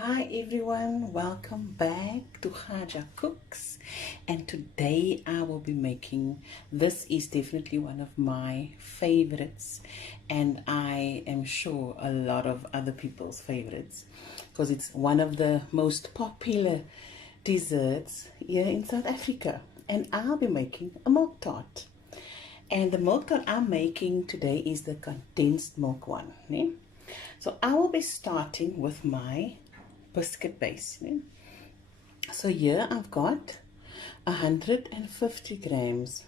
Hi everyone, welcome back to Khaja Cooks, and today I will be making, this is definitely one of my favorites, and I am sure a lot of other people's favorites because it's one of the most popular desserts here in South Africa, and I'll be making a milk tart. And the milk tart I'm making today is the condensed milk one. So I will be starting with my biscuit base. So here I've got 150 grams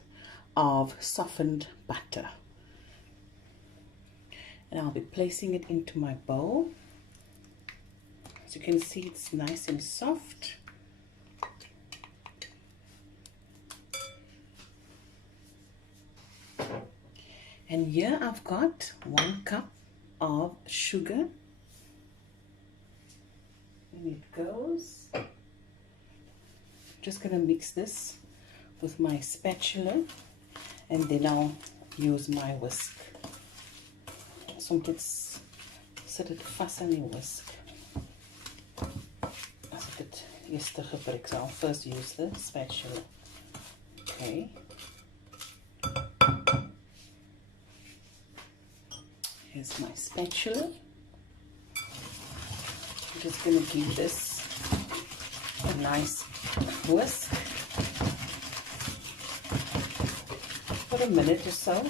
of softened butter, and I'll be placing it into my bowl. As you can see, it's nice and soft. And here I've got 1 cup of sugar. And it goes. Just gonna mix this with my spatula, and then I'll use my whisk. Soms sit dit vas aan die whisk. As ek dit eers gebruik, so I'll first use the spatula. Okay. Here's my spatula. I'm just going to give this a nice whisk for a minute or so.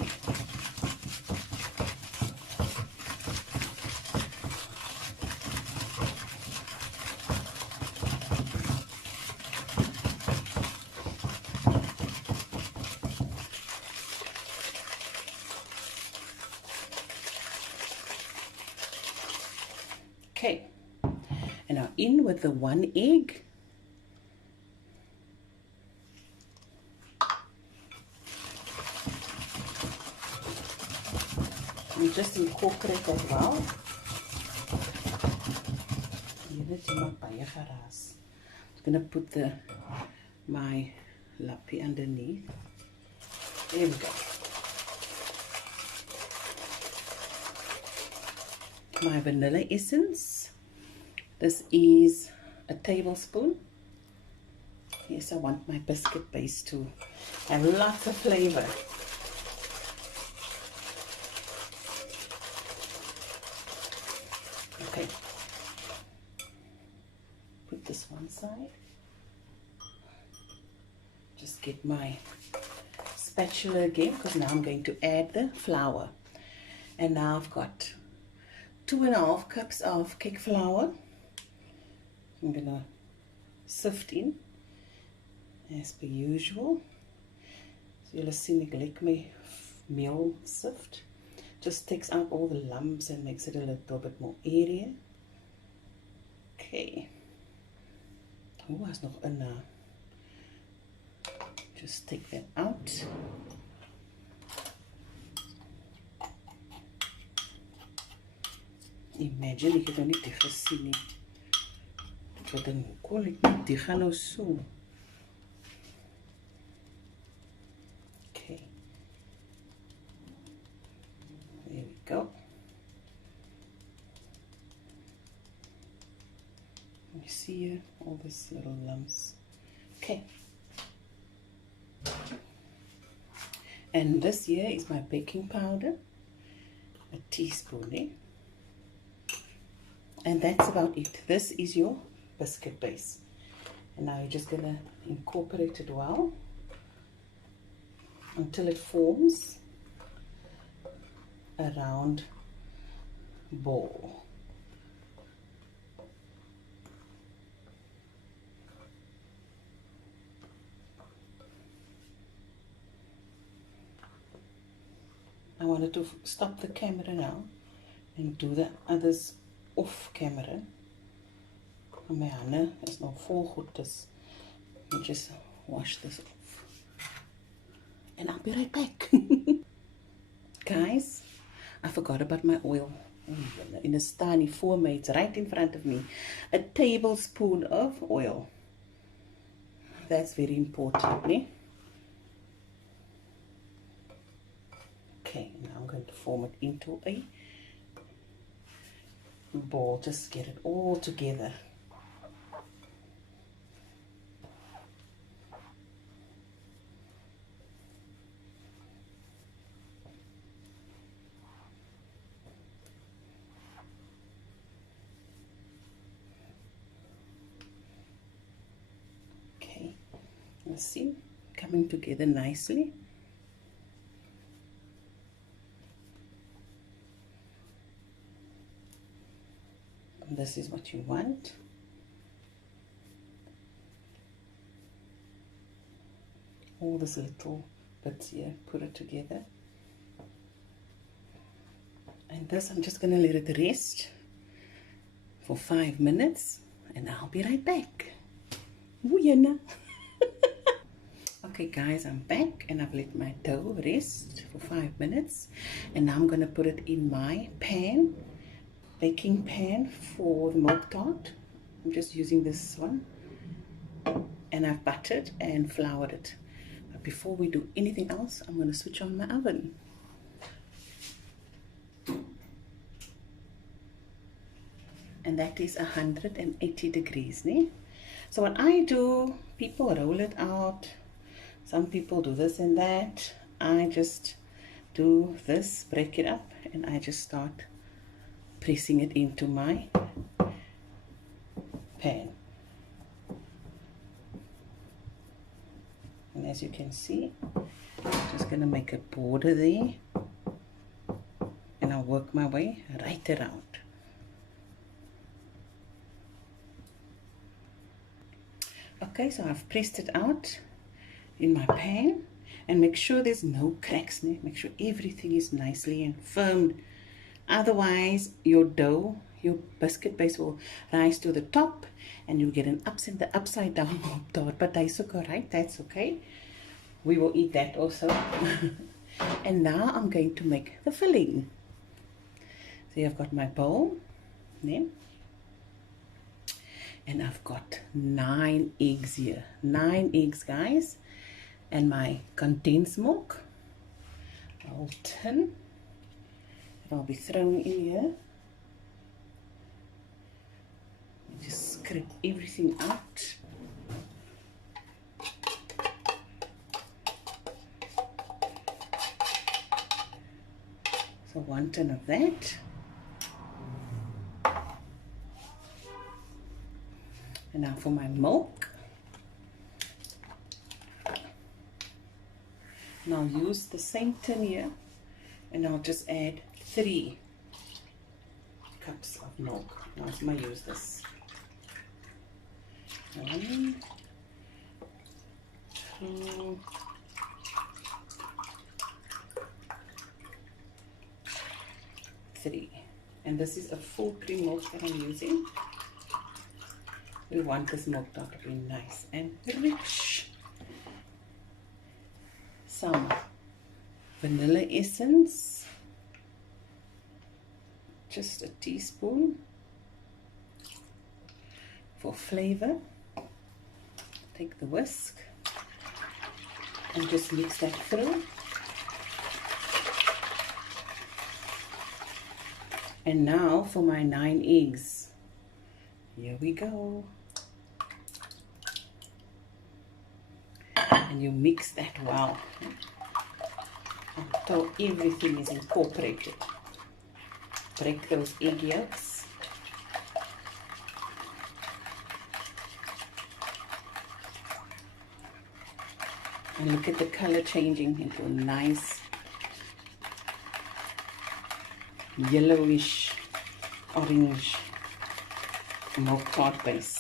Okay. And now in with the 1 egg. And just incorporate as well. I'm going to put my lappy underneath. There we go. My vanilla essence. This is a tablespoon. Yes, I want my biscuit base to have lots of flavor. Okay. Put this one side. Just get my spatula again, because now I'm going to add the flour. And now I've got 2.5 cups of cake flour. I'm gonna sift in as per usual. So you'll see ek like my meal sift. Just takes out all the lumps and makes it a little bit more area. Okay. Oh, is nog in now. Just take that out. Imagine ek het nou nie dit gesien nie. Wat dan kon ek nie die gaan nou so. Okay. There we go. You see here all these little lumps. Okay. And this here is my baking powder. A teaspoon, eh? And that's about it. This is your biscuit base. And now you're just going to incorporate it well until it forms a round ball. I wanted to stop the camera now and do the others off camera. My hande is nou vol goed, dus let me just wash this off. And I'll be right back. Guys, I forgot about my oil. In a tiny voor it's right in front of me. A tablespoon of oil. That's very important, né? Okay, now I'm going to form it into a ball. Just get it all together. see, coming together nicely. And this is what you want. All these little bits here, put it together. And this, I'm just going to let it rest for 5 minutes, and I'll be right back. Woeyena. Okay guys, I'm back, and I've let my dough rest for 5 minutes, and now I'm going to put it in my pan, baking pan for the milk tart. I'm just using this one, and I've buttered and floured it. But before we do anything else, I'm going to switch on my oven. And that is 180 degrees, né? So what I do, people roll it out, some people do this and that. I just do this, break it up, and I just start pressing it into my pan. And as you can see, I'm just going to make a border there, and I'll work my way right around. Okay, so I've pressed it out in my pan, and make sure there's no cracks. Make sure everything is nicely and firm. Otherwise, your dough, your biscuit base will rise to the top, and you'll get an upside down milk tart. But that's okay, right? That's okay. We will eat that also. And now I'm going to make the filling. So I've got my bowl, and I've got 9 eggs here. 9 eggs, guys. And my condensed milk. A whole tin. That I'll be throwing in here. Just scrape everything out. So 1 tin of that. And now for my milk. And I'll use the same tin here, and I'll just add 3 cups of milk. Now I'm going to use this. 1, 2, 3. And this is a full cream milk that I'm using. We want this milk tart to be nice and rich. Some vanilla essence, just a teaspoon for flavor. Take the whisk and just mix that through. And now for my 9 eggs. Here we go. And you mix that well until everything is incorporated. Break those egg yolks. And look at the color changing into a nice yellowish orange milk tart base.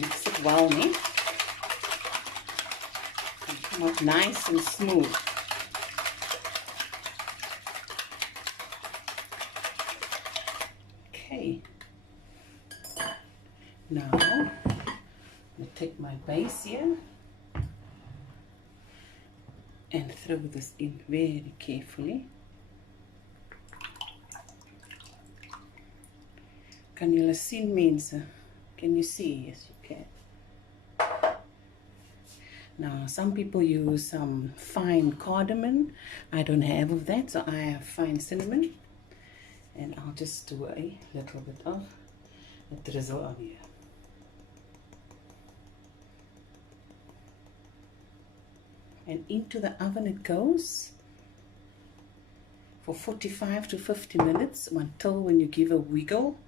Mix it well, and come out nice and smooth. Okay. Now I'm going to take my base here and throw this in very carefully. Kan julle sien, mense? Can you see? Yes, you can. Now, some people use some fine cardamom. I don't have of that, so I have fine cinnamon. And I'll just do a little bit of a drizzle on here. and into the oven it goes for 45 to 50 minutes, until when you give a wiggle,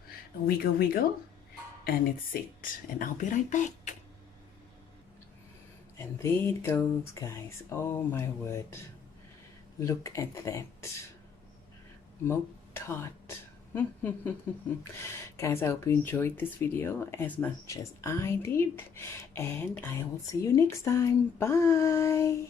and it's set. And I'll be right back. And there it goes, guys. Oh my word, look at that Milk Tart. Guys, I hope you enjoyed this video as much as I did, and I will see you next time. Bye.